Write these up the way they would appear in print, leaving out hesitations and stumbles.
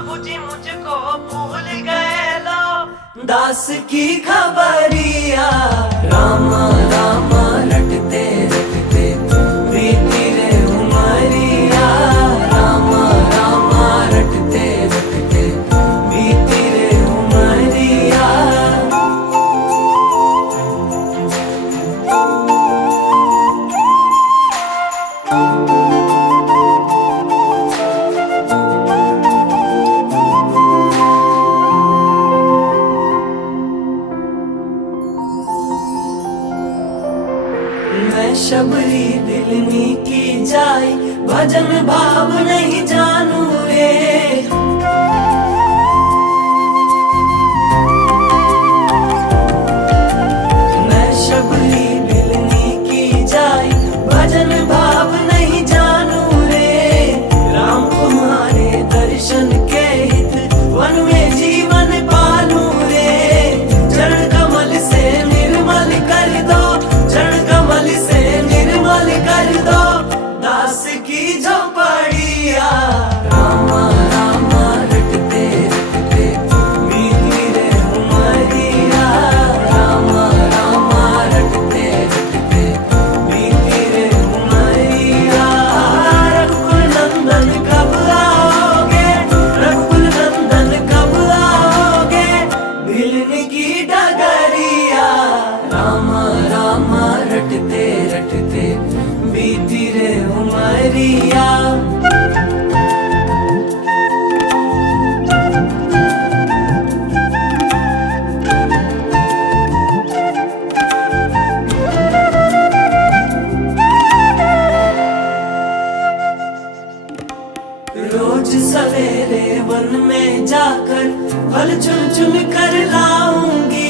बाबूजी मुझको भूल गए लो, दास की खबरिया रामा रामा रटते रटते बीती रे उमरिया, रामा रामा रटते रटते बीती रे उमरिया। मैं शबरी दिलनी की जाय, भजन भाव नहीं जानू रे। मैं शबरी दिलनी की जाय, भजन भाव नहीं जानू रे। राम तुम्हारे दर्शन के हित वन में जीवन पालू रे। चरण कमल से निर्मल कर दो, चरण कमल से निर्मल कर दो दास की झोपड़िया। रामा रामा रटते रटते बीती रे उमरिया, रामा रामा रटते रटते बीती रे उमरिया। रघुकुल नंदन कब आओगे, रघुकुल नंदन कब आओगे, भिलन की डगरिया। रामा रामा रटते रटते बीती रे उमरिया। रोज सवेरे वन में जाकर फल चुन चुन कर लाऊंगी।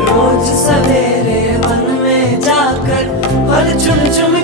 रोज सवेरे वन में जाकर फल चुन चुन